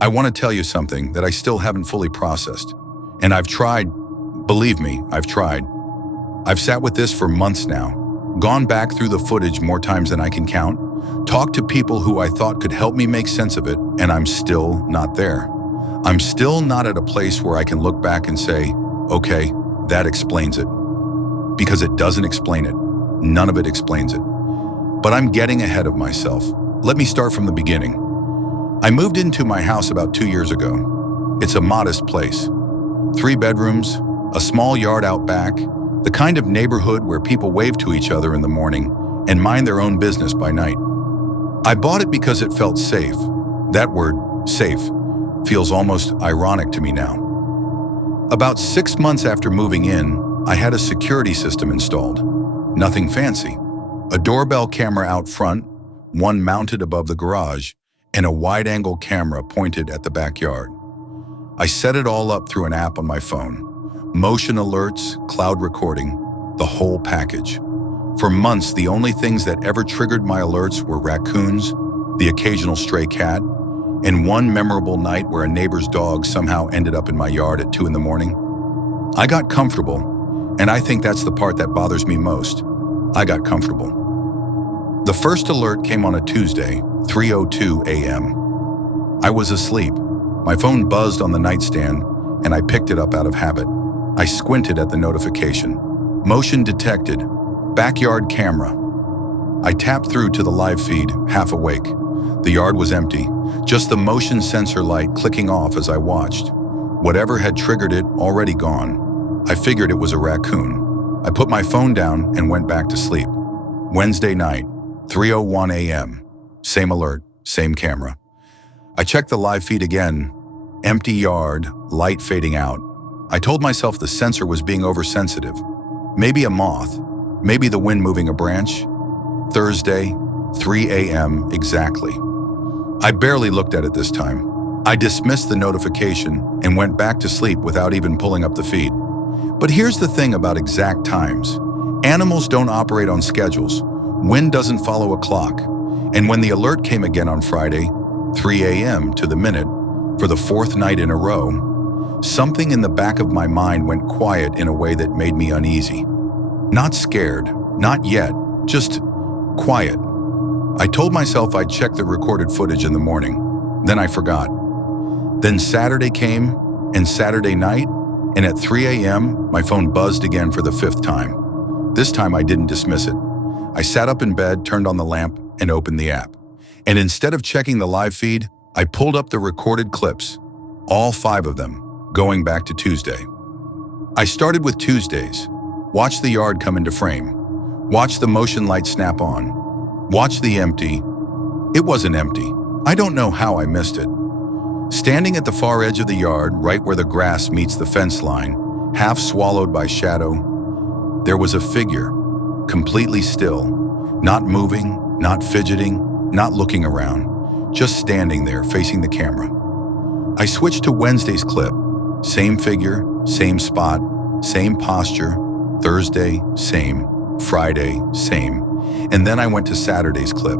I want to tell you something that I still haven't fully processed. And I've tried, believe me, I've tried. I've sat with this for months now, gone back through the footage more times than I can count, talked to people who I thought could help me make sense of it, and I'm still not there. I'm still not at a place where I can look back and say, okay, that explains it. Because it doesn't explain it. None of it explains it. But I'm getting ahead of myself. Let me start from the beginning. I moved into my house about 2 years ago. It's a modest place. 3 bedrooms, a small yard out back, the kind of neighborhood where people wave to each other in the morning and mind their own business by night. I bought it because it felt safe. That word, safe, feels almost ironic to me now. About 6 months after moving in, I had a security system installed. Nothing fancy. A doorbell camera out front, one mounted above the garage, and a wide-angle camera pointed at the backyard. I set it all up through an app on my phone. Motion alerts, cloud recording, the whole package. For months, the only things that ever triggered my alerts were raccoons, the occasional stray cat, and one memorable night where a neighbor's dog somehow ended up in my yard at 2 in the morning. I got comfortable, and I think that's the part that bothers me most. I got comfortable. The first alert came on a Tuesday, 3:02 a.m. I was asleep. My phone buzzed on the nightstand, and I picked it up out of habit. I squinted at the notification. Motion detected. Backyard camera. I tapped through to the live feed, half awake. The yard was empty, just the motion sensor light clicking off as I watched. Whatever had triggered it, already gone. I figured it was a raccoon. I put my phone down and went back to sleep. Wednesday night, 3:01 a.m. Same alert, same camera. I checked the live feed again. Empty yard, light fading out. I told myself the sensor was being oversensitive. Maybe a moth, maybe the wind moving a branch. Thursday, 3 a.m. exactly. I barely looked at it this time. I dismissed the notification and went back to sleep without even pulling up the feed. But here's the thing about exact times. Animals don't operate on schedules. Wind doesn't follow a clock. And when the alert came again on Friday, 3 a.m. to the minute, for the 4th night in a row, something in the back of my mind went quiet in a way that made me uneasy. Not scared, not yet, just quiet. I told myself I'd check the recorded footage in the morning. Then I forgot. Then Saturday came, and Saturday night, and at 3 a.m., my phone buzzed again for the 5th time. This time I didn't dismiss it. I sat up in bed, turned on the lamp, and opened the app. And instead of checking the live feed, I pulled up the recorded clips, all 5 of them, going back to Tuesday. I started with Tuesdays. Watch the yard come into frame. Watch the motion light snap on. Watch the empty. It wasn't empty. I don't know how I missed it. Standing at the far edge of the yard, right where the grass meets the fence line, half swallowed by shadow, there was a figure, completely still, not moving, not fidgeting, not looking around, just standing there facing the camera. I switched to Wednesday's clip. Same figure, same spot, same posture. Thursday, same. Friday, same. And then I went to Saturday's clip,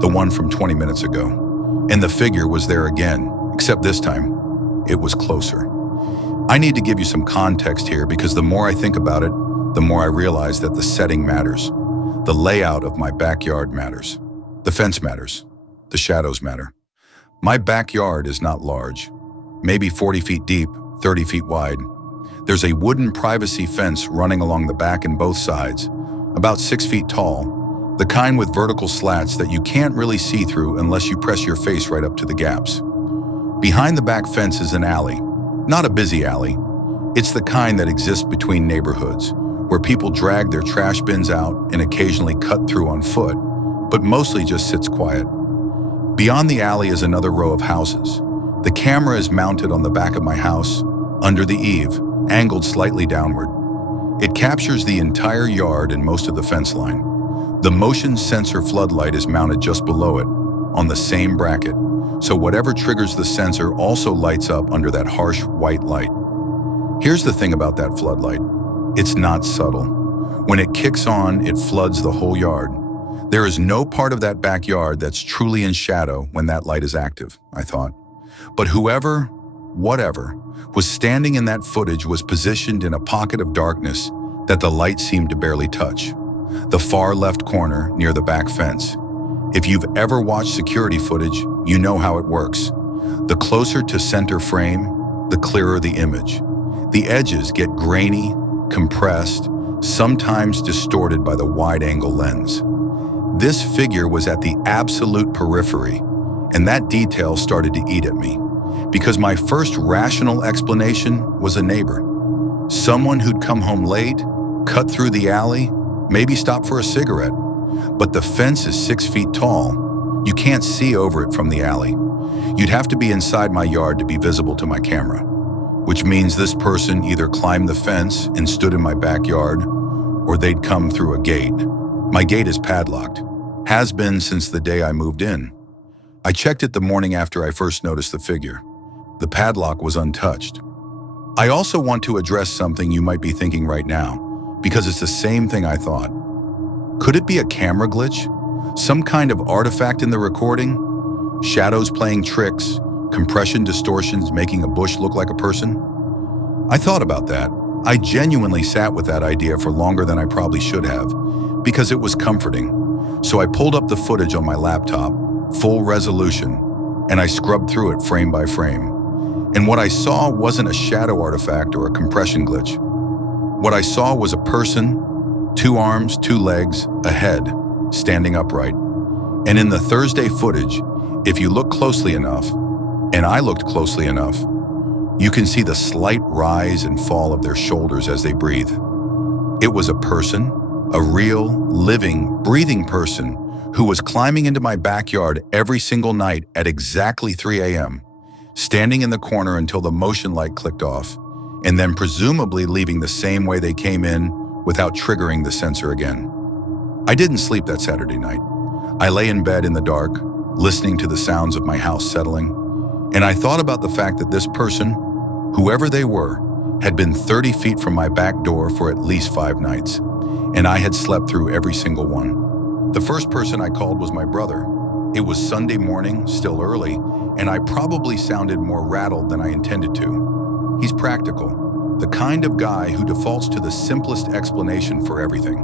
the one from 20 minutes ago. And the figure was there again, except this time, it was closer. I need to give you some context here because the more I think about it, the more I realize that the setting matters. The layout of my backyard matters. The fence matters. The shadows matter. My backyard is not large, maybe 40 feet deep, 30 feet wide. There's a wooden privacy fence running along the back and both sides, about 6 feet tall, the kind with vertical slats that you can't really see through unless you press your face right up to the gaps. Behind the back fence is an alley. Not a busy alley. It's the kind that exists between neighborhoods, where people drag their trash bins out and occasionally cut through on foot, but mostly just sits quiet. Beyond the alley is another row of houses. The camera is mounted on the back of my house, under the eave, angled slightly downward. It captures the entire yard and most of the fence line. The motion sensor floodlight is mounted just below it, on the same bracket, so whatever triggers the sensor also lights up under that harsh white light. Here's the thing about that floodlight. It's not subtle. When it kicks on, it floods the whole yard. There is no part of that backyard that's truly in shadow when that light is active, I thought. But whoever, whatever, was standing in that footage was positioned in a pocket of darkness that the light seemed to barely touch. The far left corner near the back fence. If you've ever watched security footage, you know how it works. The closer to center frame, the clearer the image. The edges get grainy, compressed, sometimes distorted by the wide-angle lens. This figure was at the absolute periphery, and that detail started to eat at me, because my first rational explanation was a neighbor. Someone who'd come home late, cut through the alley, maybe stop for a cigarette. But the fence is 6 feet tall. You can't see over it from the alley. You'd have to be inside my yard to be visible to my camera, which means this person either climbed the fence and stood in my backyard, or they'd come through a gate. My gate is padlocked, has been since the day I moved in. I checked it the morning after I first noticed the figure. The padlock was untouched. I also want to address something you might be thinking right now, because it's the same thing I thought. Could it be a camera glitch? Some kind of artifact in the recording? Shadows playing tricks, compression distortions making a bush look like a person? I thought about that. I genuinely sat with that idea for longer than I probably should have, because it was comforting. So I pulled up the footage on my laptop, full resolution, and I scrubbed through it frame by frame. And what I saw wasn't a shadow artifact or a compression glitch. What I saw was a person, 2 arms, 2 legs, a head, standing upright. And in the Thursday footage, if you look closely enough, and I looked closely enough, you can see the slight rise and fall of their shoulders as they breathe. It was a person, a real, living, breathing person who was climbing into my backyard every single night at exactly 3 a.m., standing in the corner until the motion light clicked off, and then presumably leaving the same way they came in without triggering the sensor again. I didn't sleep that Saturday night. I lay in bed in the dark, listening to the sounds of my house settling, and I thought about the fact that this person, whoever they were, had been 30 feet from my back door for at least 5 nights, and I had slept through every single one. The first person I called was my brother. It was Sunday morning, still early, and I probably sounded more rattled than I intended to. He's practical, the kind of guy who defaults to the simplest explanation for everything,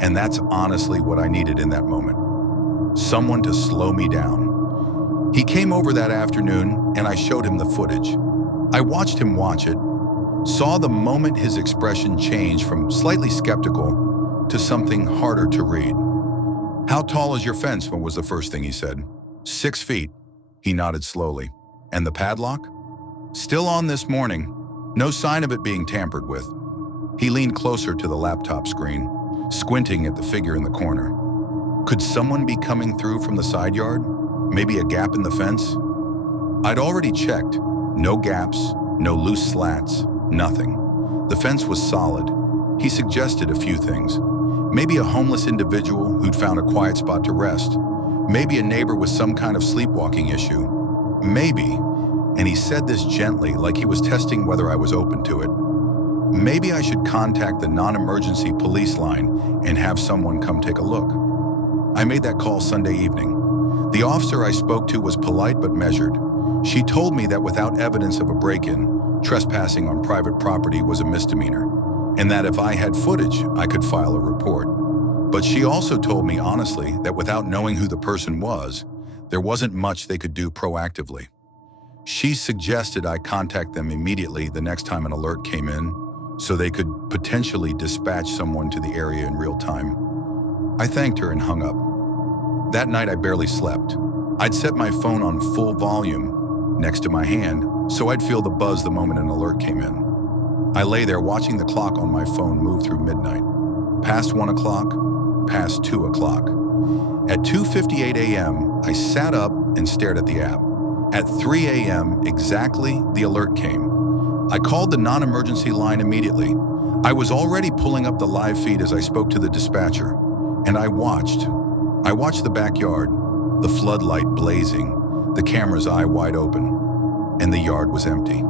and that's honestly what I needed in that moment. Someone to slow me down. He came over that afternoon, and I showed him the footage. I watched him watch it, saw the moment his expression changed from slightly skeptical to something harder to read. "How tall is your fence?" was the first thing he said. 6 feet. He nodded slowly. "And the padlock?" "Still on this morning. No sign of it being tampered with." He leaned closer to the laptop screen, squinting at the figure in the corner. Could someone be coming through from the side yard? Maybe a gap in the fence? I'd already checked. No gaps, no loose slats, nothing. The fence was solid. He suggested a few things. Maybe a homeless individual who'd found a quiet spot to rest. Maybe a neighbor with some kind of sleepwalking issue. Maybe, and he said this gently, like he was testing whether I was open to it, maybe I should contact the non-emergency police line and have someone come take a look. I made that call Sunday evening. The officer I spoke to was polite but measured. She told me that without evidence of a break-in, trespassing on private property was a misdemeanor, and that if I had footage, I could file a report. But she also told me honestly that without knowing who the person was, there wasn't much they could do proactively. She suggested I contact them immediately the next time an alert came in, so they could potentially dispatch someone to the area in real time. I thanked her and hung up. That night I barely slept. I'd set my phone on full volume next to my hand, so I'd feel the buzz the moment an alert came in. I lay there watching the clock on my phone move through midnight. Past 1 o'clock, past 2 o'clock. At 2:58 a.m., I sat up and stared at the app. At 3 a.m. exactly, the alert came. I called the non-emergency line immediately. I was already pulling up the live feed as I spoke to the dispatcher, and I watched. I watched the backyard, the floodlight blazing, the camera's eye wide open, and the yard was empty.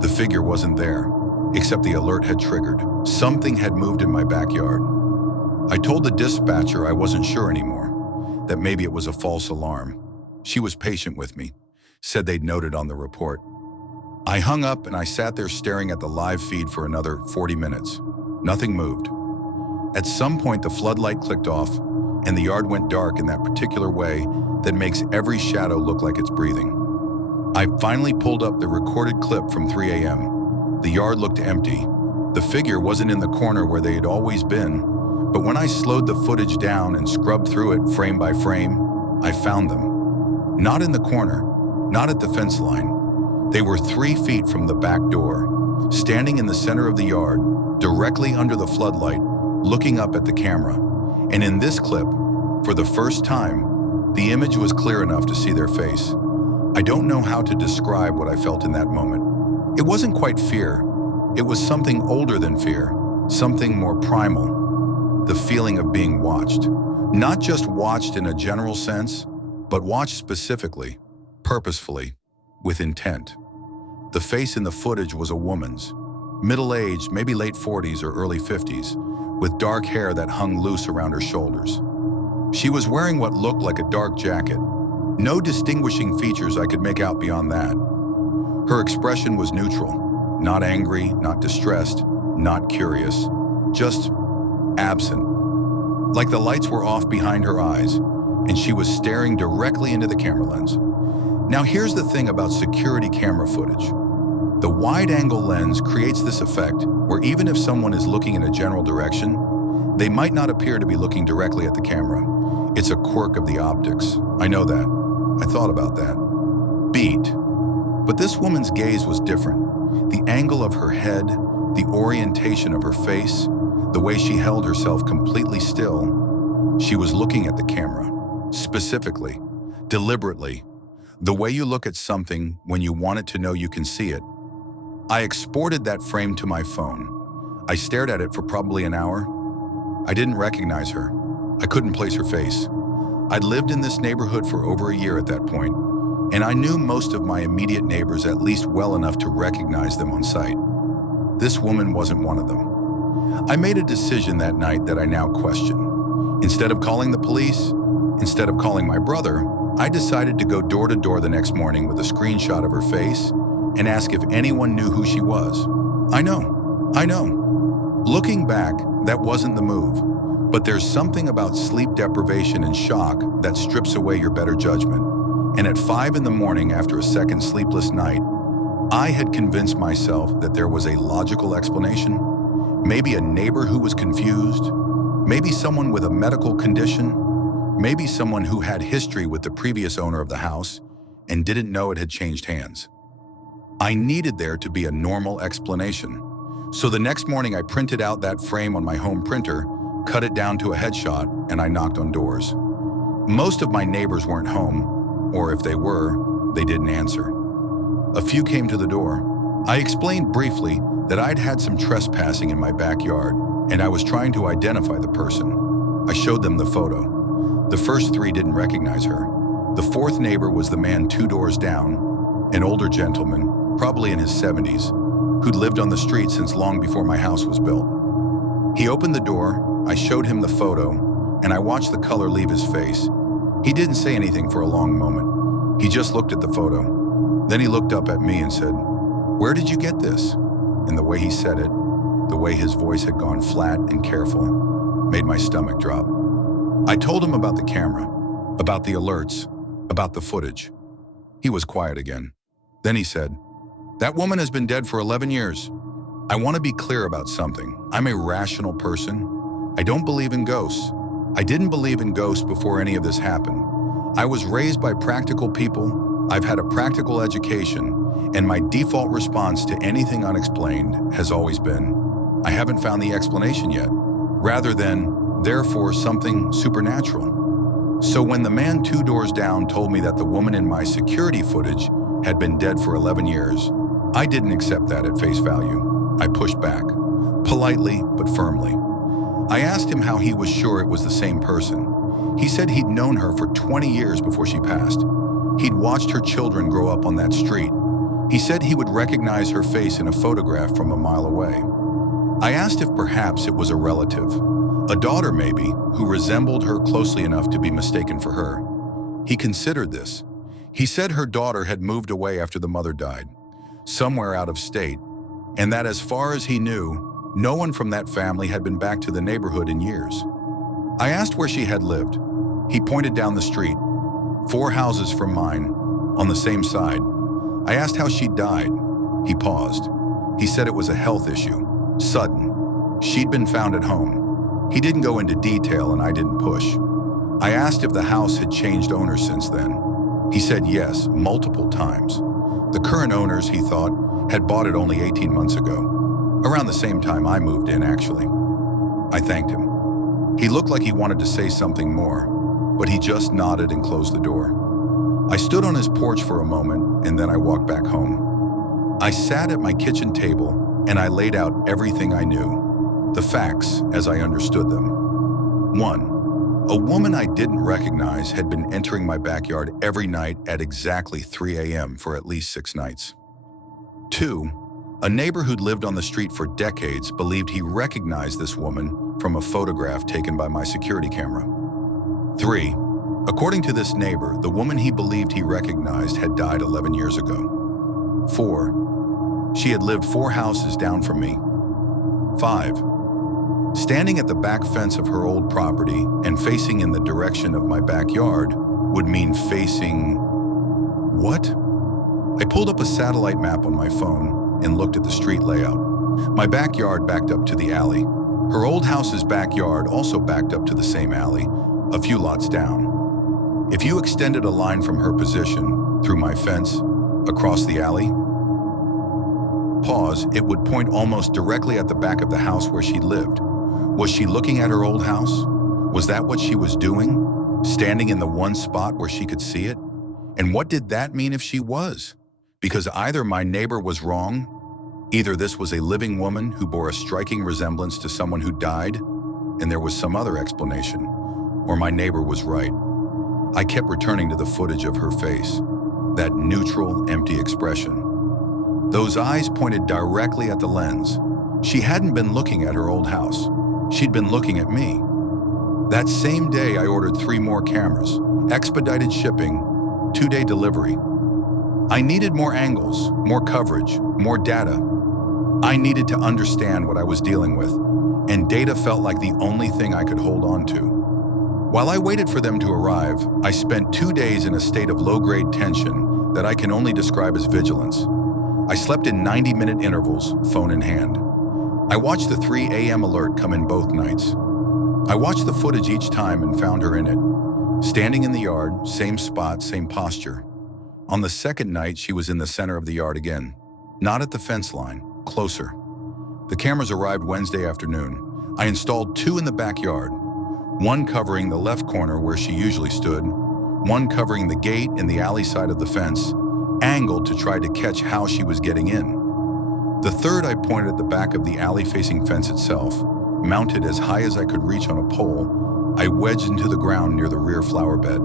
The figure wasn't there, except the alert had triggered. Something had moved in my backyard. I told the dispatcher I wasn't sure anymore, that maybe it was a false alarm. She was patient with me. said they'd noted on the report. I hung up and I sat there staring at the live feed for another 40 minutes. Nothing moved. At some point, the floodlight clicked off and the yard went dark in that particular way that makes every shadow look like it's breathing. I finally pulled up the recorded clip from 3 a.m. The yard looked empty. The figure wasn't in the corner where they had always been, but when I slowed the footage down and scrubbed through it frame by frame, I found them. Not in the corner, not at the fence line. They were 3 feet from the back door, standing in the center of the yard, directly under the floodlight, looking up at the camera. And in this clip, for the first time, the image was clear enough to see their face. I don't know how to describe what I felt in that moment. It wasn't quite fear. It was something older than fear, something more primal. The feeling of being watched. Not just watched in a general sense, but watched specifically, purposefully, with intent. The face in the footage was a woman's, middle-aged, maybe late 40s or early 50s, with dark hair that hung loose around her shoulders. She was wearing what looked like a dark jacket. No distinguishing features I could make out beyond that. Her expression was neutral, not angry, not distressed, not curious, just absent. Like the lights were off behind her eyes, and she was staring directly into the camera lens. Now here's the thing about security camera footage. The wide-angle lens creates this effect where even if someone is looking in a general direction, they might not appear to be looking directly at the camera. It's a quirk of the optics. I know that. I thought about that. Beat. But this woman's gaze was different. The angle of her head, the orientation of her face, the way she held herself completely still. She was looking at the camera, specifically, deliberately, the way you look at something when you want it to know you can see it. I exported that frame to my phone. I stared at it for probably an hour. I didn't recognize her. I couldn't place her face. I'd lived in this neighborhood for over a year at that point, and I knew most of my immediate neighbors at least well enough to recognize them on sight. This woman wasn't one of them. I made a decision that night that I now question. Instead of calling the police, instead of calling my brother, I decided to go door to door the next morning with a screenshot of her face and ask if anyone knew who she was. I know. Looking back, that wasn't the move. But there's something about sleep deprivation and shock that strips away your better judgment. And at 5 in the morning after a second sleepless night, I had convinced myself that there was a logical explanation. Maybe a neighbor who was confused. Maybe someone with a medical condition. Maybe someone who had history with the previous owner of the house and didn't know it had changed hands. I needed there to be a normal explanation. So the next morning I printed out that frame on my home printer, cut it down to a headshot, and I knocked on doors. Most of my neighbors weren't home, or if they were, they didn't answer. A few came to the door. I explained briefly that I'd had some trespassing in my backyard, and I was trying to identify the person. I showed them the photo. The first 3 didn't recognize her. The 4th neighbor was the man 2 doors down, an older gentleman, probably in his 70s, who'd lived on the street since long before my house was built. He opened the door, I showed him the photo, and I watched the color leave his face. He didn't say anything for a long moment. He just looked at the photo. Then he looked up at me and said, "Where did you get this?" And the way he said it, the way his voice had gone flat and careful, made my stomach drop. I told him about the camera, about the alerts, about the footage. He was quiet again. Then he said, "That woman has been dead for 11 years. I want to be clear about something. I'm a rational person. I don't believe in ghosts. I didn't believe in ghosts before any of this happened. I was raised by practical people. I've had a practical education, and my default response to anything unexplained has always been, I haven't found the explanation yet, rather than, therefore, something supernatural. So when the man 2 doors down told me that the woman in my security footage had been dead for 11 years, I didn't accept that at face value. I pushed back, politely but firmly. I asked him how he was sure it was the same person. He said he'd known her for 20 years before she passed. He'd watched her children grow up on that street. He said he would recognize her face in a photograph from a mile away. I asked if perhaps it was a relative, a daughter maybe, who resembled her closely enough to be mistaken for her. He considered this. He said her daughter had moved away after the mother died, somewhere out of state, and that as far as he knew, no one from that family had been back to the neighborhood in years. I asked where she had lived. He pointed down the street, 4 houses from mine, on the same side. I asked how she died. He paused. He said it was a health issue, sudden. She'd been found at home. He didn't go into detail and I didn't push. I asked if the house had changed owners since then. He said yes, multiple times. The current owners, he thought, had bought it only 18 months ago. Around the same time I moved in, actually. I thanked him. He looked like he wanted to say something more, but he just nodded and closed the door. I stood on his porch for a moment, and then I walked back home. I sat at my kitchen table, and I laid out everything I knew, the facts as I understood them. 1. A woman I didn't recognize had been entering my backyard every night at exactly 3 a.m. for at least 6 nights. 2. A neighbor who'd lived on the street for decades believed he recognized this woman from a photograph taken by my security camera. 3. According to this neighbor, the woman he believed he recognized had died 11 years ago. 4. She had lived 4 houses down from me. 5. Standing at the back fence of her old property and facing in the direction of my backyard would mean facing... what? I pulled up a satellite map on my phone and looked at the street layout. My backyard backed up to the alley. Her old house's backyard also backed up to the same alley, a few lots down. If you extended a line from her position, through my fence, across the alley, pause, it would point almost directly at the back of the house where she lived. Was she looking at her old house? Was that what she was doing? Standing in the one spot where she could see it? And what did that mean if she was? Because either my neighbor was wrong, either this was a living woman who bore a striking resemblance to someone who died, and there was some other explanation, or my neighbor was right. I kept returning to the footage of her face, that neutral, empty expression. Those eyes pointed directly at the lens. She hadn't been looking at her old house. She'd been looking at me. That same day, I ordered 3 more cameras, expedited shipping, 2-day delivery. I needed more angles, more coverage, more data. I needed to understand what I was dealing with, and data felt like the only thing I could hold on to. While I waited for them to arrive, I spent 2 days in a state of low-grade tension that I can only describe as vigilance. I slept in 90-minute intervals, phone in hand. I watched the 3 a.m. alert come in both nights. I watched the footage each time and found her in it. Standing in the yard, same spot, same posture. On the second night, she was in the center of the yard again. Not at the fence line, closer. The cameras arrived Wednesday afternoon. I installed 2 in the backyard. 1 covering the left corner where she usually stood, 1 covering the gate in the alley side of the fence, angled to try to catch how she was getting in. The third I pointed at the back of the alley-facing fence itself. Mounted as high as I could reach on a pole, I wedged into the ground near the rear flower bed.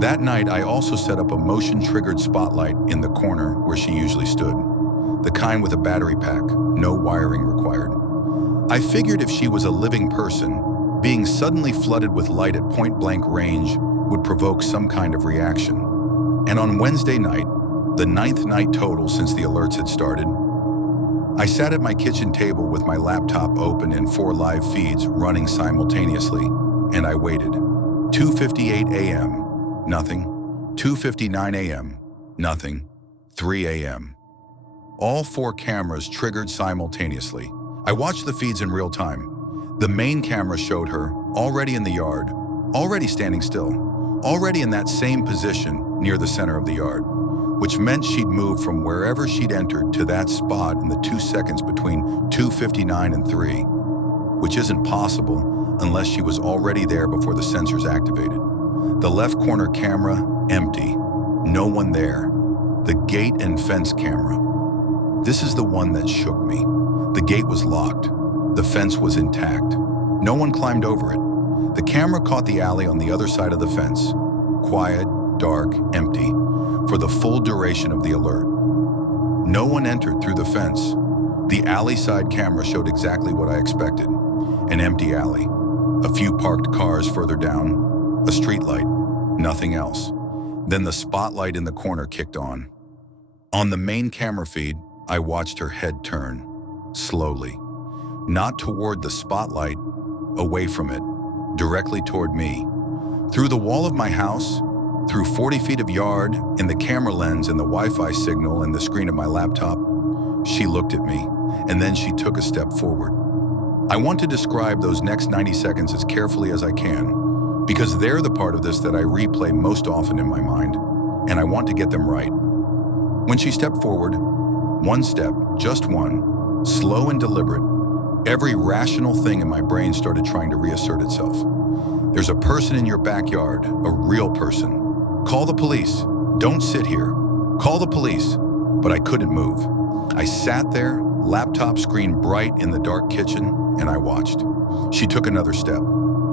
That night, I also set up a motion-triggered spotlight in the corner where she usually stood, the kind with a battery pack, no wiring required. I figured if she was a living person, being suddenly flooded with light at point-blank range would provoke some kind of reaction. And on Wednesday night, the 9th night total since the alerts had started, I sat at my kitchen table with my laptop open and 4 live feeds running simultaneously, and I waited. 2:58 a.m., nothing. 2:59 a.m., nothing. 3 a.m. All 4 cameras triggered simultaneously. I watched the feeds in real time. The main camera showed her, already in the yard, already standing still, already in that same position near the center of the yard, which meant she'd moved from wherever she'd entered to that spot in the 2 seconds between 2:59 and 3, which isn't possible unless she was already there before the sensors activated. The left corner camera, empty, no one there. The gate and fence camera. This is the one that shook me. The gate was locked. The fence was intact. No one climbed over it. The camera caught the alley on the other side of the fence. Quiet, dark, empty, for the full duration of the alert. No one entered through the fence. The alley side camera showed exactly what I expected. An empty alley. A few parked cars further down. A street light. Nothing else. Then the spotlight in the corner kicked on. On the main camera feed, I watched her head turn, slowly. Not toward the spotlight, away from it, directly toward me. Through the wall of my house, through 40 feet of yard, in the camera lens and the Wi-Fi signal and the screen of my laptop, she looked at me, and then she took a step forward. I want to describe those next 90 seconds as carefully as I can, because they're the part of this that I replay most often in my mind, and I want to get them right. When she stepped forward, one step, just one, slow and deliberate, every rational thing in my brain started trying to reassert itself. There's a person in your backyard, a real person. Call the police. Don't sit here. Call the police. But I couldn't move. I sat there, laptop screen bright in the dark kitchen, and I watched. She took another step,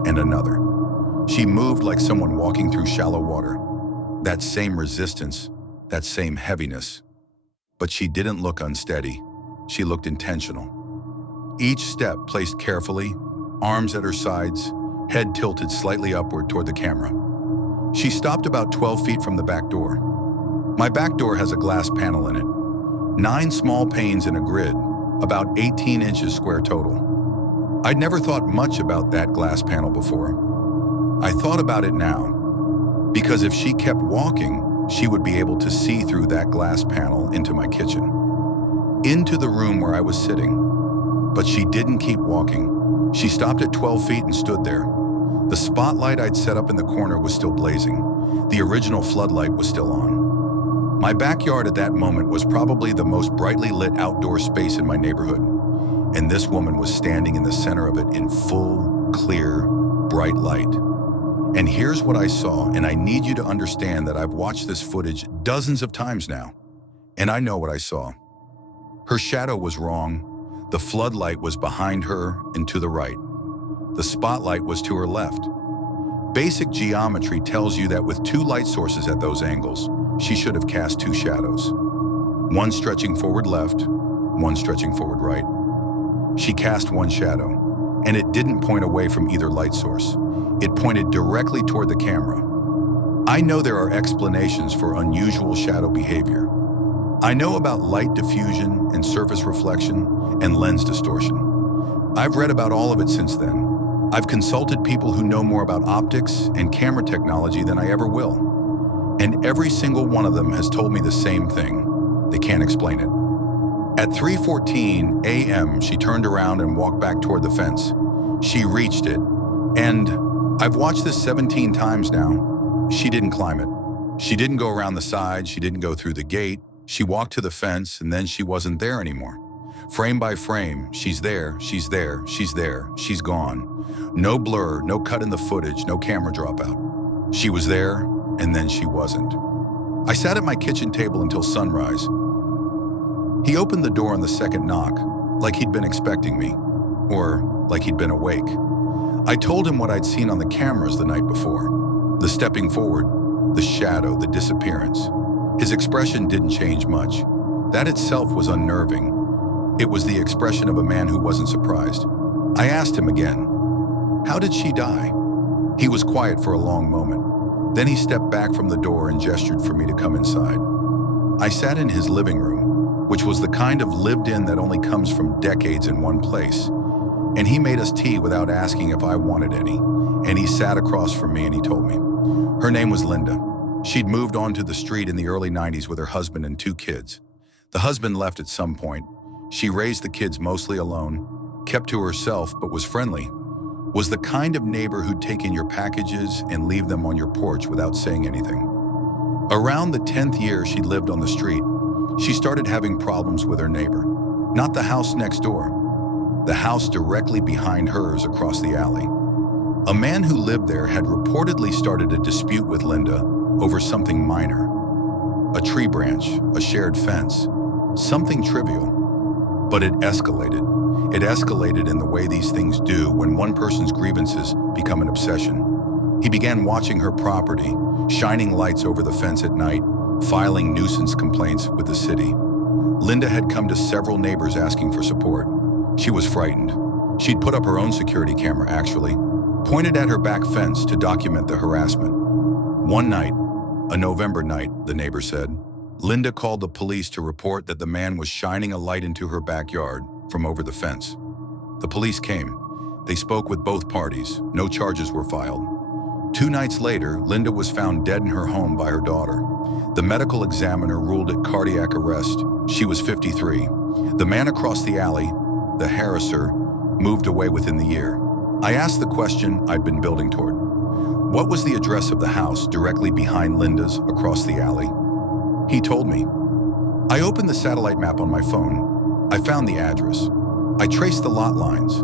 and another. She moved like someone walking through shallow water. That same resistance, that same heaviness. But she didn't look unsteady. She looked intentional. Each step placed carefully, arms at her sides, head tilted slightly upward toward the camera. She stopped about 12 feet from the back door. My back door has a glass panel in it. 9 small panes in a grid, about 18 inches square total. I'd never thought much about that glass panel before. I thought about it now, because if she kept walking, she would be able to see through that glass panel into my kitchen, into the room where I was sitting. But she didn't keep walking. She stopped at 12 feet and stood there. The spotlight I'd set up in the corner was still blazing. The original floodlight was still on. My backyard at that moment was probably the most brightly lit outdoor space in my neighborhood. And this woman was standing in the center of it in full, clear, bright light. And here's what I saw, and I need you to understand that I've watched this footage dozens of times now. And I know what I saw. Her shadow was wrong. The floodlight was behind her and to the right. The spotlight was to her left. Basic geometry tells you that with 2 light sources at those angles, she should have cast 2 shadows. One stretching forward left, one stretching forward right. She cast one shadow, and it didn't point away from either light source. It pointed directly toward the camera. I know there are explanations for unusual shadow behavior. I know about light diffusion and surface reflection and lens distortion. I've read about all of it since then. I've consulted people who know more about optics and camera technology than I ever will. And every single one of them has told me the same thing. They can't explain it. At 3:14 a.m., she turned around and walked back toward the fence. She reached it, and I've watched this 17 times now. She didn't climb it. She didn't go around the side. She didn't go through the gate. She walked to the fence, and then she wasn't there anymore. Frame by frame, she's there, she's there, she's there, she's gone. No blur, no cut in the footage, no camera dropout. She was there, and then she wasn't. I sat at my kitchen table until sunrise. He opened the door on the second knock, like he'd been expecting me, or like he'd been awake. I told him what I'd seen on the cameras the night before. The stepping forward, the shadow, the disappearance. His expression didn't change much. That itself was unnerving. It was the expression of a man who wasn't surprised. I asked him again, "How did she die?" He was quiet for a long moment. Then he stepped back from the door and gestured for me to come inside. I sat in his living room, which was the kind of lived-in that only comes from decades in one place. And he made us tea without asking if I wanted any. And he sat across from me and he told me. Her name was Linda. She'd moved onto the street in the early 90s with her husband and 2 kids. The husband left at some point. She raised the kids mostly alone, kept to herself but was friendly, was the kind of neighbor who'd take in your packages and leave them on your porch without saying anything. Around the 10th year she lived on the street, she started having problems with her neighbor. Not the house next door, the house directly behind hers across the alley. A man who lived there had reportedly started a dispute with Linda over something minor. A tree branch, a shared fence, something trivial. But it escalated. It escalated in the way these things do when one person's grievances become an obsession. He began watching her property, shining lights over the fence at night, filing nuisance complaints with the city. Linda had come to several neighbors asking for support. She was frightened. She'd put up her own security camera, actually, pointed at her back fence to document the harassment. One night, A November night, the neighbor said. Linda called the police to report that the man was shining a light into her backyard from over the fence. The police came. They spoke with both parties. No charges were filed. 2 nights later, Linda was found dead in her home by her daughter. The medical examiner ruled it cardiac arrest. She was 53. The man across the alley, the harasser, moved away within the year. I asked the question I'd been building toward. What was the address of the house directly behind Linda's across the alley? He told me. I opened the satellite map on my phone. I found the address. I traced the lot lines.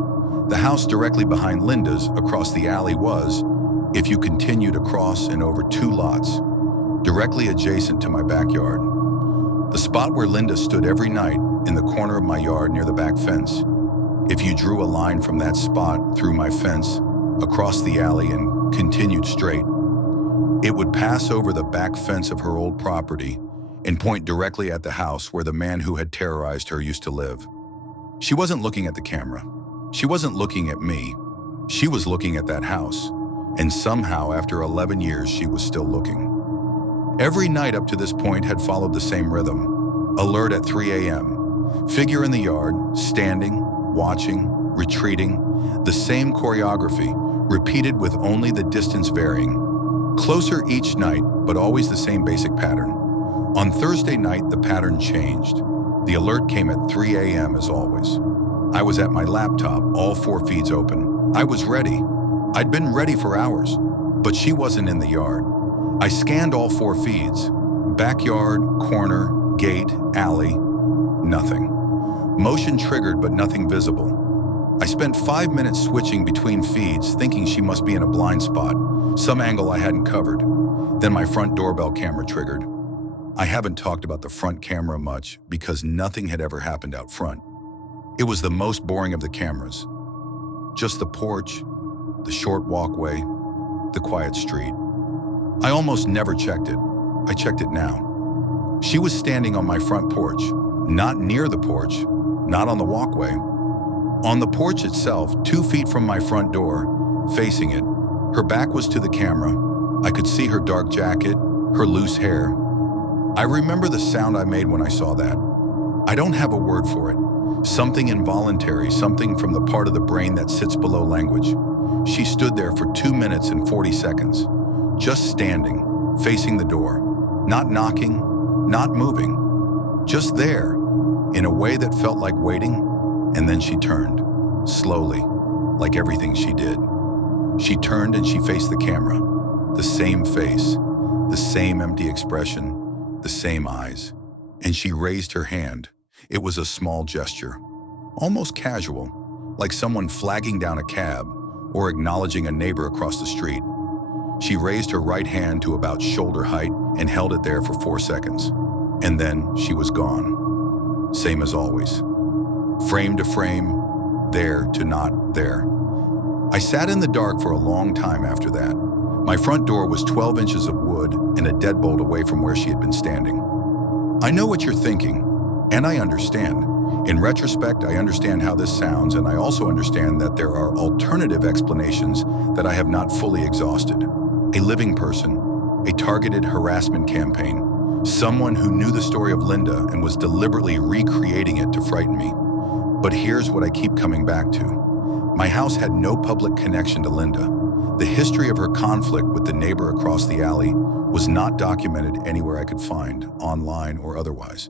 The house directly behind Linda's across the alley was, if you continued across and over 2 lots, directly adjacent to my backyard. The spot where Linda stood every night in the corner of my yard near the back fence. If you drew a line from that spot through my fence, across the alley and continued straight, it would pass over the back fence of her old property and point directly at the house where the man who had terrorized her used to live. She wasn't looking at the camera. She wasn't looking at me. She was looking at that house. And somehow, after 11 years, she was still looking. Every night up to this point had followed the same rhythm. Alert at 3 a.m. Figure in the yard, standing, watching, retreating. The same choreography, repeated with only the distance varying. Closer each night, but always the same basic pattern. On Thursday night, the pattern changed. The alert came at 3 a.m. as always. I was at my laptop, all 4 feeds open. I was ready. I'd been ready for hours, but she wasn't in the yard. I scanned all 4 feeds. Backyard, corner, gate, alley, nothing. Motion triggered, but nothing visible. I spent 5 minutes switching between feeds, thinking she must be in a blind spot, some angle I hadn't covered. Then my front doorbell camera triggered. I haven't talked about the front camera much because nothing had ever happened out front. It was the most boring of the cameras. Just the porch, the short walkway, the quiet street. I almost never checked it. I checked it now. She was standing on my front porch, not near the porch, not on the walkway. On the porch itself, 2 feet from my front door, facing it. Her back was to the camera. I could see her dark jacket, her loose hair. I remember the sound I made when I saw that. I don't have a word for it. Something involuntary, something from the part of the brain that sits below language. She stood there for 2 minutes and 40 seconds, just standing, facing the door, not knocking, not moving, just there, in a way that felt like waiting, and then she turned, slowly, like everything she did. She turned and she faced the camera, the same face, the same empty expression, the same eyes, and she raised her hand. It was a small gesture, almost casual, like someone flagging down a cab or acknowledging a neighbor across the street. She raised her right hand to about shoulder height and held it there for 4 seconds. And then she was gone. Same as always. Frame to frame, there to not there. I sat in the dark for a long time after that. My front door was 12 inches of wood and a deadbolt away from where she had been standing. I know what you're thinking, and I understand. In retrospect, I understand how this sounds, and I also understand that there are alternative explanations that I have not fully exhausted. A living person, a targeted harassment campaign, someone who knew the story of Linda and was deliberately recreating it to frighten me. But here's what I keep coming back to. My house had no public connection to Linda. The history of her conflict with the neighbor across the alley was not documented anywhere I could find, online or otherwise.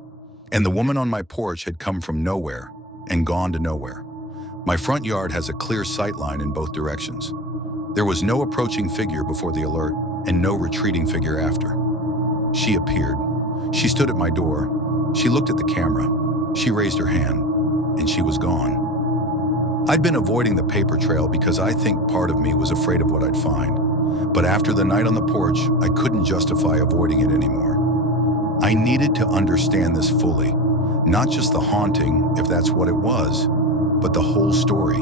And the woman on my porch had come from nowhere and gone to nowhere. My front yard has a clear sight line in both directions. There was no approaching figure before the alert and no retreating figure after. She appeared. She stood at my door. She looked at the camera. She raised her hand, and she was gone. I'd been avoiding the paper trail because I think part of me was afraid of what I'd find. But after the night on the porch, I couldn't justify avoiding it anymore. I needed to understand this fully, not just the haunting, if that's what it was, but the whole story,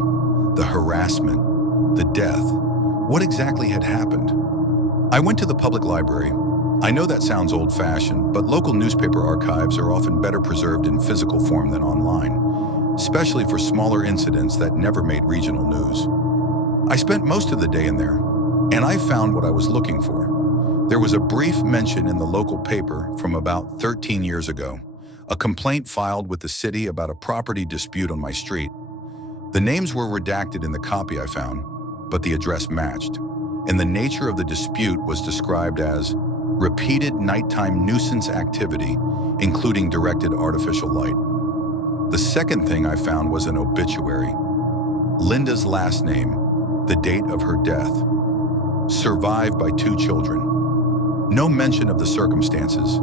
the harassment, the death. What exactly had happened? I went to the public library. I know that sounds old-fashioned, but local newspaper archives are often better preserved in physical form than online, especially for smaller incidents that never made regional news. I spent most of the day in there, and I found what I was looking for. There was a brief mention in the local paper from about 13 years ago, a complaint filed with the city about a property dispute on my street. The names were redacted in the copy I found, but the address matched, and the nature of the dispute was described as repeated nighttime nuisance activity, including directed artificial light. The second thing I found was an obituary. Linda's last name, the date of her death. Survived by 2 children. No mention of the circumstances,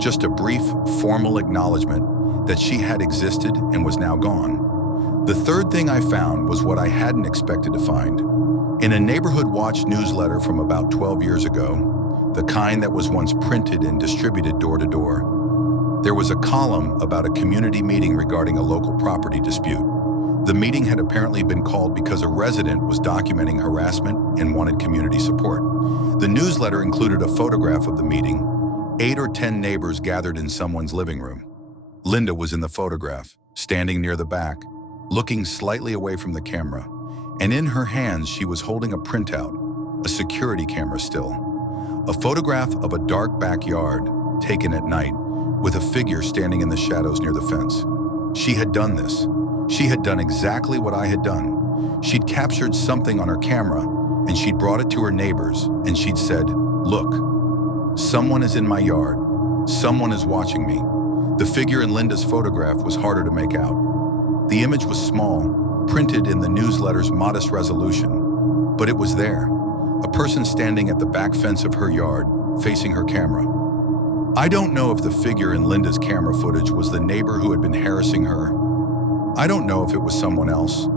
just a brief, formal acknowledgement that she had existed and was now gone. The third thing I found was what I hadn't expected to find. In a Neighborhood Watch newsletter from about 12 years ago, the kind that was once printed and distributed door to door, there was a column about a community meeting regarding a local property dispute. The meeting had apparently been called because a resident was documenting harassment and wanted community support. The newsletter included a photograph of the meeting, 8 or 10 neighbors gathered in someone's living room. Linda was in the photograph, standing near the back, looking slightly away from the camera, and in her hands she was holding a printout, a security camera still. A photograph of a dark backyard, taken at night, with a figure standing in the shadows near the fence. She had done this. She had done exactly what I had done. She'd captured something on her camera, and she'd brought it to her neighbors, and she'd said, "Look, someone is in my yard. Someone is watching me." The figure in Linda's photograph was harder to make out. The image was small, printed in the newsletter's modest resolution, but it was there. A person standing at the back fence of her yard, facing her camera. I don't know if the figure in Linda's camera footage was the neighbor who had been harassing her. I don't know if it was someone else.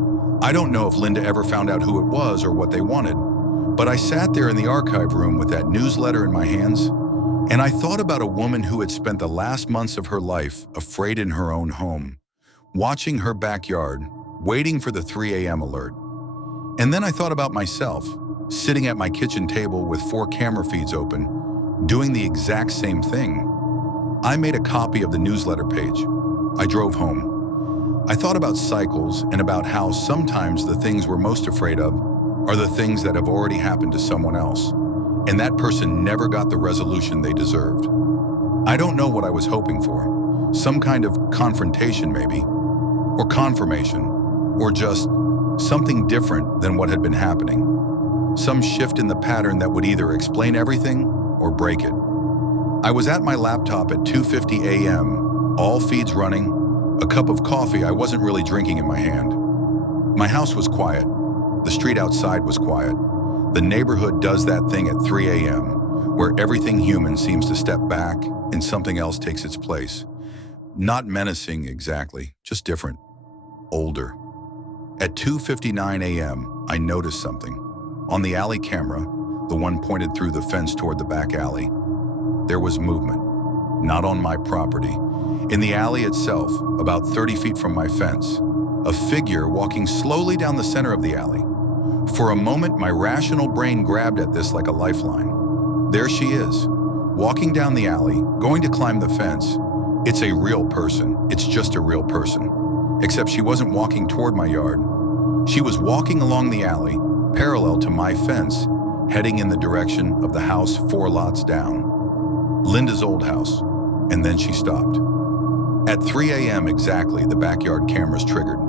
I don't know if Linda ever found out who it was or what they wanted. But I sat there in the archive room with that newsletter in my hands, and I thought about a woman who had spent the last months of her life afraid in her own home, watching her backyard, waiting for the 3 a.m. alert. And then I thought about myself, sitting at my kitchen table with 4 camera feeds open, doing the exact same thing. I made a copy of the newsletter page. I drove home. I thought about cycles and about how sometimes the things we're most afraid of are the things that have already happened to someone else, and that person never got the resolution they deserved. I don't know what I was hoping for. Some kind of confrontation maybe, or confirmation, or just something different than what had been happening. Some shift in the pattern that would either explain everything or break it. I was at my laptop at 2:50 a.m., all feeds running, a cup of coffee I wasn't really drinking in my hand. My house was quiet. The street outside was quiet. The neighborhood does that thing at 3 a.m., where everything human seems to step back and something else takes its place. Not menacing exactly, just different. Older. At 2:59 a.m., I noticed something. On the alley camera, the one pointed through the fence toward the back alley, there was movement. Not on my property. In the alley itself, about 30 feet from my fence, a figure walking slowly down the center of the alley. For a moment, my rational brain grabbed at this like a lifeline. There she is, walking down the alley, going to climb the fence. It's a real person. It's just a real person. Except she wasn't walking toward my yard. She was walking along the alley, parallel to my fence, heading in the direction of the house 4 lots down. Linda's old house. And then she stopped. At 3 a.m. exactly, the backyard cameras triggered.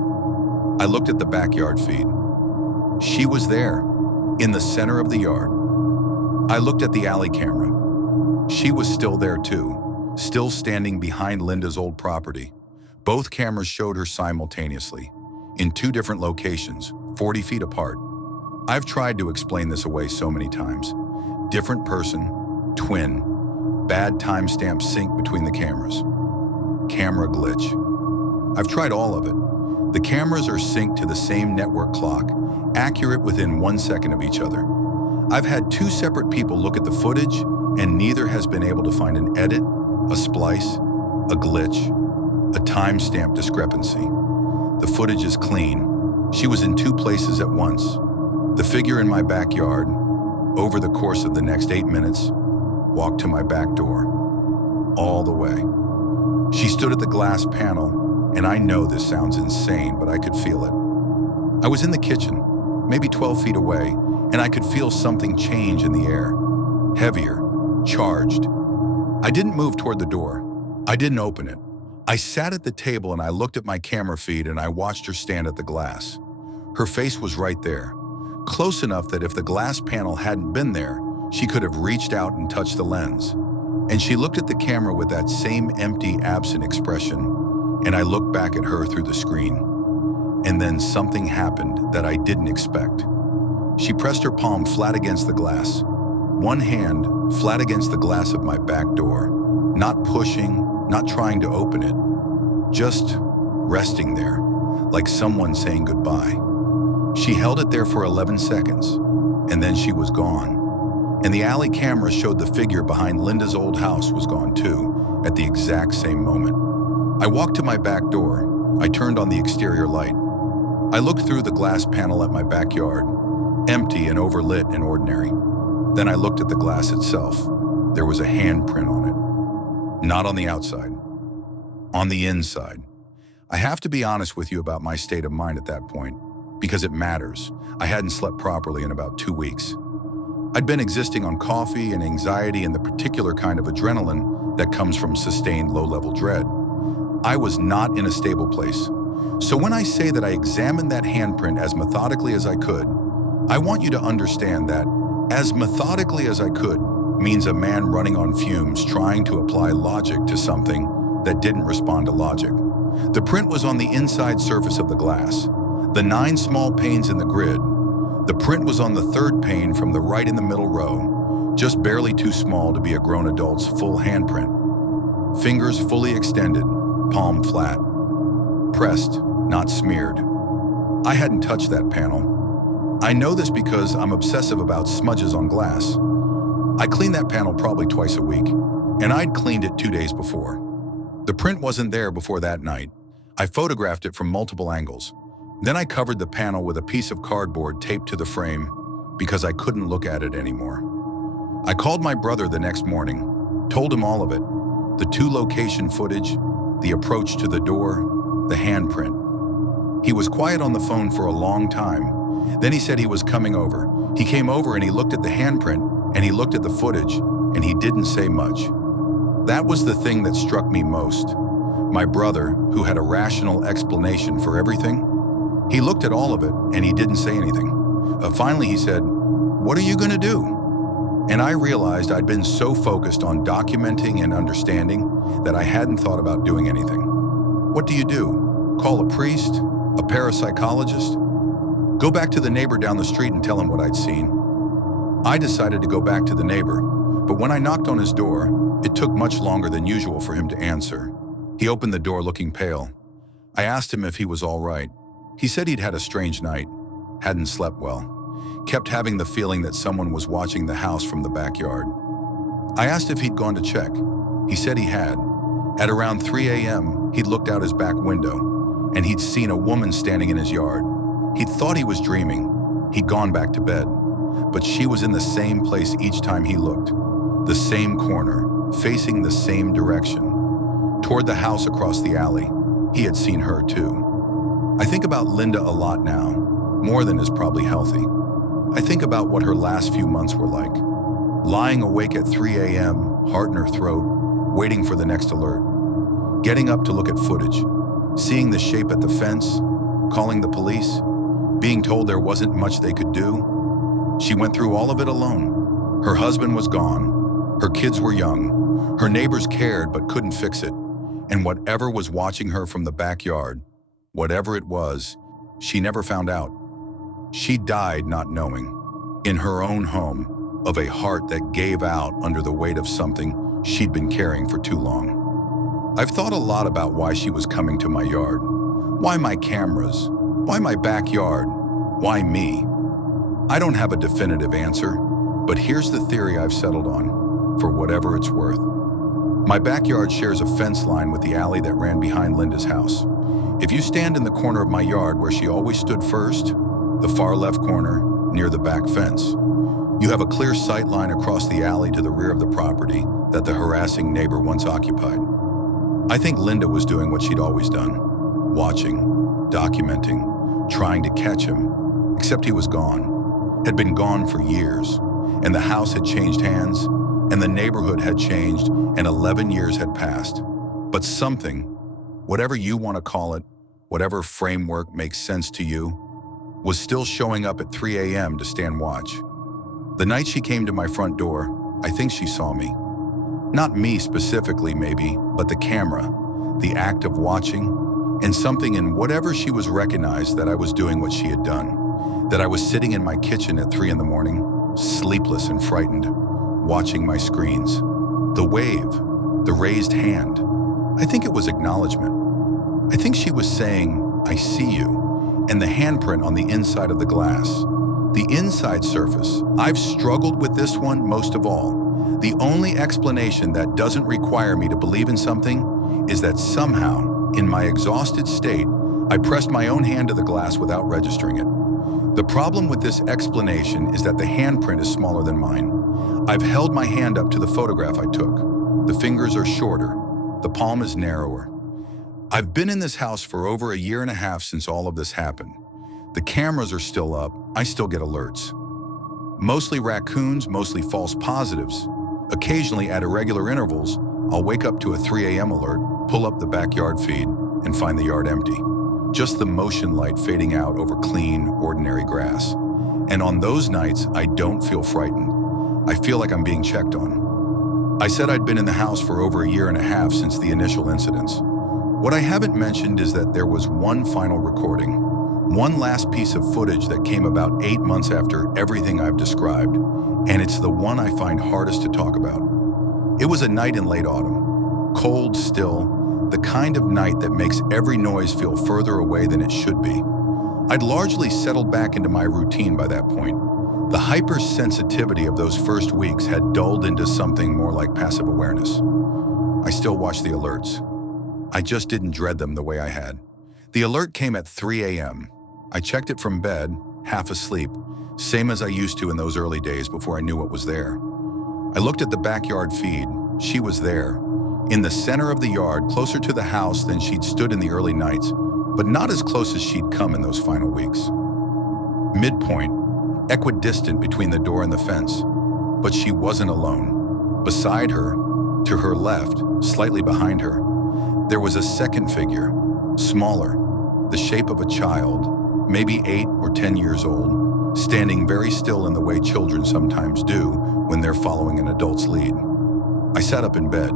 I looked at the backyard feed. She was there, in the center of the yard. I looked at the alley camera. She was still there too, still standing behind Linda's old property. Both cameras showed her simultaneously, in 2 different locations, 40 feet apart. I've tried to explain this away so many times. Different person, twin, bad timestamp sync between the cameras. Camera glitch. I've tried all of it. The cameras are synced to the same network clock, accurate within 1 second of each other. I've had 2 separate people look at the footage, and neither has been able to find an edit, a splice, a glitch, a timestamp discrepancy. The footage is clean. She was in 2 places at once. The figure in my backyard, over the course of the next 8 minutes, walked to my back door, all the way. She stood at the glass panel, and I know this sounds insane, but I could feel it. I was in the kitchen, maybe 12 feet away, and I could feel something change in the air. Heavier, charged. I didn't move toward the door. I didn't open it. I sat at the table and I looked at my camera feed and I watched her stand at the glass. Her face was right there, close enough that if the glass panel hadn't been there, she could have reached out and touched the lens. And she looked at the camera with that same empty, absent expression, and I looked back at her through the screen. And then something happened that I didn't expect. She pressed her palm flat against the glass, one hand flat against the glass of my back door, not pushing, not trying to open it, just resting there, like someone saying goodbye. She held it there for 11 seconds, and then she was gone. And the alley camera showed the figure behind Linda's old house was gone too, at the exact same moment. I walked to my back door. I turned on the exterior light. I looked through the glass panel at my backyard, empty and overlit and ordinary. Then I looked at the glass itself. There was a handprint on it. Not on the outside, on the inside. I have to be honest with you about my state of mind at that point, because it matters. I hadn't slept properly in about 2 weeks. I'd been existing on coffee and anxiety and the particular kind of adrenaline that comes from sustained low-level dread. I was not in a stable place. So when I say that I examined that handprint as methodically as I could, I want you to understand that as methodically as I could means a man running on fumes trying to apply logic to something that didn't respond to logic. The print was on the inside surface of the glass, the 9 small panes in the grid. The print was on the 3rd pane from the right in the middle row, just barely too small to be a grown adult's full handprint. Fingers fully extended, palm flat. Pressed, not smeared. I hadn't touched that panel. I know this because I'm obsessive about smudges on glass. I clean that panel probably twice a week, and I'd cleaned it 2 days before. The print wasn't there before that night. I photographed it from multiple angles. Then I covered the panel with a piece of cardboard taped to the frame because I couldn't look at it anymore. I called my brother the next morning, told him all of it, the 2 location footage, the approach to the door, the handprint. He was quiet on the phone for a long time. Then he said he was coming over. He came over and he looked at the handprint and he looked at the footage and he didn't say much. That was the thing that struck me most. My brother, who had a rational explanation for everything, he looked at all of it and he didn't say anything. Finally he said, "What are you gonna do?" And I realized I'd been so focused on documenting and understanding that I hadn't thought about doing anything. What do you do? Call a priest? A parapsychologist? Go back to the neighbor down the street and tell him what I'd seen? I decided to go back to the neighbor, but when I knocked on his door, it took much longer than usual for him to answer. He opened the door looking pale. I asked him if he was all right. He said he'd had a strange night, hadn't slept well, kept having the feeling that someone was watching the house from the backyard. I asked if he'd gone to check. He said he had. At around 3 a.m., he'd looked out his back window, and he'd seen a woman standing in his yard. He'd thought he was dreaming. He'd gone back to bed. But she was in the same place each time he looked. The same corner, facing the same direction. Toward the house across the alley. He had seen her too. I think about Linda a lot now, more than is probably healthy. I think about what her last few months were like. Lying awake at 3 a.m., heart in her throat, waiting for the next alert. Getting up to look at footage, seeing the shape at the fence, calling the police, being told there wasn't much they could do. She went through all of it alone. Her husband was gone. Her kids were young. Her neighbors cared but couldn't fix it. And whatever was watching her from the backyard, whatever it was, she never found out. She died not knowing, in her own home, of a heart that gave out under the weight of something she'd been carrying for too long. I've thought a lot about why she was coming to my yard. Why my cameras? Why my backyard? Why me? I don't have a definitive answer, but here's the theory I've settled on, for whatever it's worth. My backyard shares a fence line with the alley that ran behind Linda's house. If you stand in the corner of my yard where she always stood first, the far left corner, near the back fence, you have a clear sight line across the alley to the rear of the property that the harassing neighbor once occupied. I think Linda was doing what she'd always done, watching, documenting, trying to catch him, except he was gone, had been gone for years, and the house had changed hands, and the neighborhood had changed, and 11 years had passed. But something, whatever you want to call it, whatever framework makes sense to you, was still showing up at 3 a.m. to stand watch. The night she came to my front door, I think she saw me. Not me specifically, maybe, but the camera, the act of watching, and something in whatever she was recognized that I was doing what she had done, that I was sitting in my kitchen at 3 in the morning, sleepless and frightened, watching my screens. The wave, the raised hand, I think it was acknowledgement. I think she was saying, I see you, and the handprint on the inside of the glass. The inside surface. I've struggled with this one most of all. The only explanation that doesn't require me to believe in something is that somehow, in my exhausted state, I pressed my own hand to the glass without registering it. The problem with this explanation is that the handprint is smaller than mine. I've held my hand up to the photograph I took. The fingers are shorter. The palm is narrower. I've been in this house for over 1.5 years since all of this happened. The cameras are still up. I still get alerts. Mostly raccoons, mostly false positives. Occasionally, at irregular intervals, I'll wake up to a 3 a.m. alert, pull up the backyard feed, and find the yard empty. Just the motion light fading out over clean, ordinary grass. And on those nights, I don't feel frightened. I feel like I'm being checked on. I said I'd been in the house for over 1.5 years since the initial incidents. What I haven't mentioned is that there was one final recording, one last piece of footage that came about 8 months after everything I've described, and it's the one I find hardest to talk about. It was a night in late autumn, cold still, the kind of night that makes every noise feel further away than it should be. I'd largely settled back into my routine by that point. The hypersensitivity of those first weeks had dulled into something more like passive awareness. I still watch the alerts. I just didn't dread them the way I had. The alert came at 3 a.m. I checked it from bed, half asleep, same as I used to in those early days before I knew what was there. I looked at the backyard feed. She was there, in the center of the yard, closer to the house than she'd stood in the early nights, but not as close as she'd come in those final weeks. Midpoint, equidistant between the door and the fence, but she wasn't alone. Beside her, to her left, slightly behind her, there was a second figure, smaller, the shape of a child, maybe 8 or 10 years old, standing very still in the way children sometimes do when they're following an adult's lead. I sat up in bed.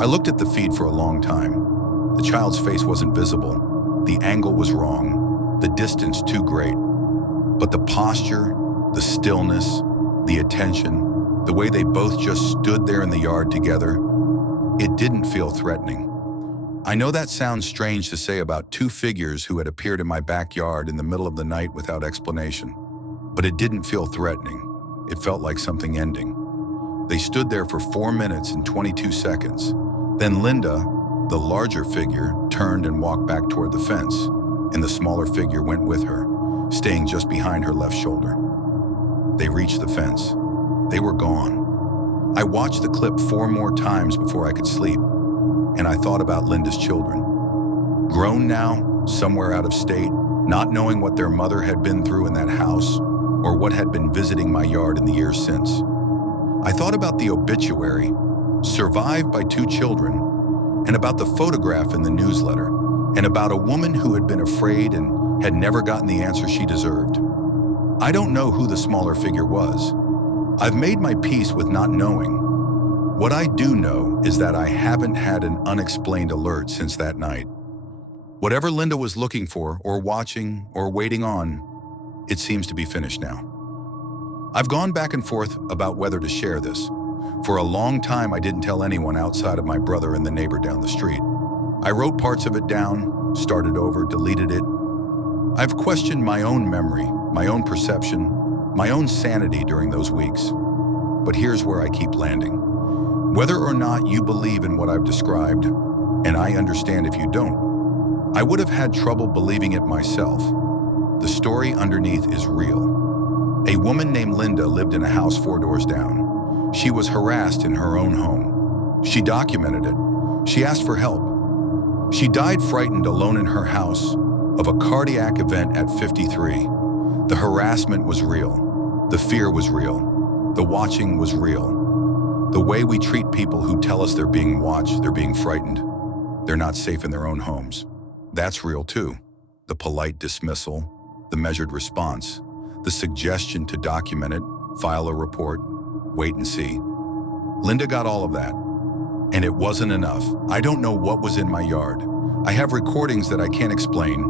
I looked at the feed for a long time. The child's face wasn't visible. The angle was wrong, the distance too great. But the posture, the stillness, the attention, the way they both just stood there in the yard together, it didn't feel threatening. I know that sounds strange to say about two figures who had appeared in my backyard in the middle of the night without explanation, but it didn't feel threatening. It felt like something ending. They stood there for 4 minutes and 22 seconds. Then Linda, the larger figure, turned and walked back toward the fence, and the smaller figure went with her, staying just behind her left shoulder. They reached the fence. They were gone. I watched the clip 4 more times before I could sleep, and I thought about Linda's children. Grown now, somewhere out of state, not knowing what their mother had been through in that house, or what had been visiting my yard in the years since. I thought about the obituary, survived by 2 children, and about the photograph in the newsletter, and about a woman who had been afraid and had never gotten the answer she deserved. I don't know who the smaller figure was. I've made my peace with not knowing. What I do know is that I haven't had an unexplained alert since that night. Whatever Linda was looking for, or watching, or waiting on, it seems to be finished now. I've gone back and forth about whether to share this. For a long time, I didn't tell anyone outside of my brother and the neighbor down the street. I wrote parts of it down, started over, deleted it. I've questioned my own memory, my own perception, my own sanity during those weeks. But here's where I keep landing. Whether or not you believe in what I've described, and I understand if you don't, I would have had trouble believing it myself. The story underneath is real. A woman named Linda lived in a house 4 doors down. She was harassed in her own home. She documented it. She asked for help. She died frightened alone in her house of a cardiac event at 53. The harassment was real. The fear was real. The watching was real. The way we treat people who tell us they're being watched, they're being frightened, they're not safe in their own homes. That's real too. The polite dismissal, the measured response, the suggestion to document it, file a report, wait and see. Linda got all of that, and it wasn't enough. I don't know what was in my yard. I have recordings that I can't explain,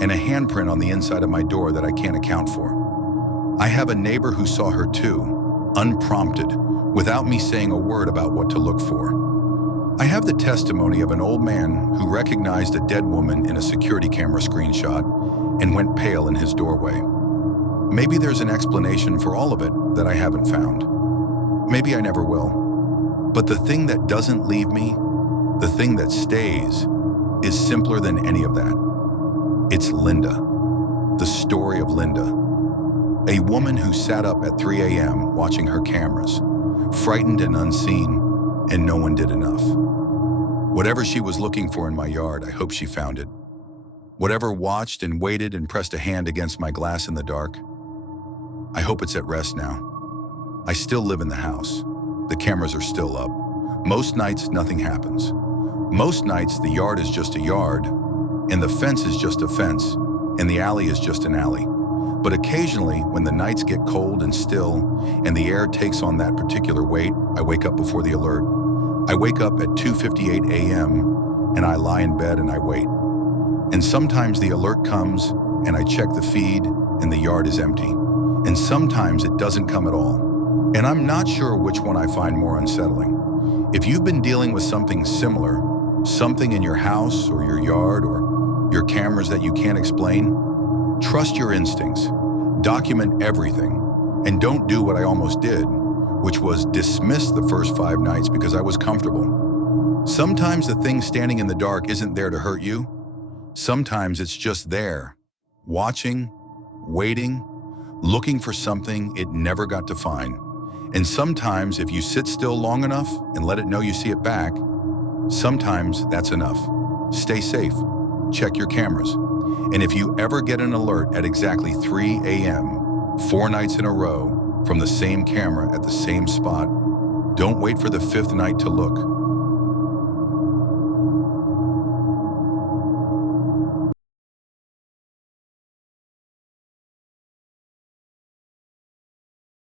and a handprint on the inside of my door that I can't account for. I have a neighbor who saw her too, unprompted, without me saying a word about what to look for. I have the testimony of an old man who recognized a dead woman in a security camera screenshot and went pale in his doorway. Maybe there's an explanation for all of it that I haven't found. Maybe I never will. But the thing that doesn't leave me, the thing that stays, is simpler than any of that. It's Linda. The story of Linda. A woman who sat up at 3 a.m. watching her cameras, frightened and unseen, and no one did enough. Whatever she was looking for in my yard, I hope she found it. Whatever watched and waited and pressed a hand against my glass in the dark, I hope it's at rest now. I still live in the house. The cameras are still up. Most nights, nothing happens. Most nights, the yard is just a yard, and the fence is just a fence, and the alley is just an alley. But occasionally, when the nights get cold and still, and the air takes on that particular weight, I wake up before the alert. I wake up at 2:58 a.m., and I lie in bed and I wait. And sometimes the alert comes, and I check the feed, and the yard is empty. And sometimes it doesn't come at all. And I'm not sure which one I find more unsettling. If you've been dealing with something similar, something in your house or your yard or your cameras that you can't explain, trust your instincts, document everything, and don't do what I almost did, which was dismiss the first 5 nights because I was comfortable. Sometimes the thing standing in the dark isn't there to hurt you. Sometimes it's just there, watching, waiting, looking for something it never got to find. And sometimes if you sit still long enough and let it know you see it back, sometimes that's enough. Stay safe. Check your cameras. And if you ever get an alert at exactly 3 a.m., 4 nights in a row, from the same camera at the same spot, don't wait for the 5th night to look.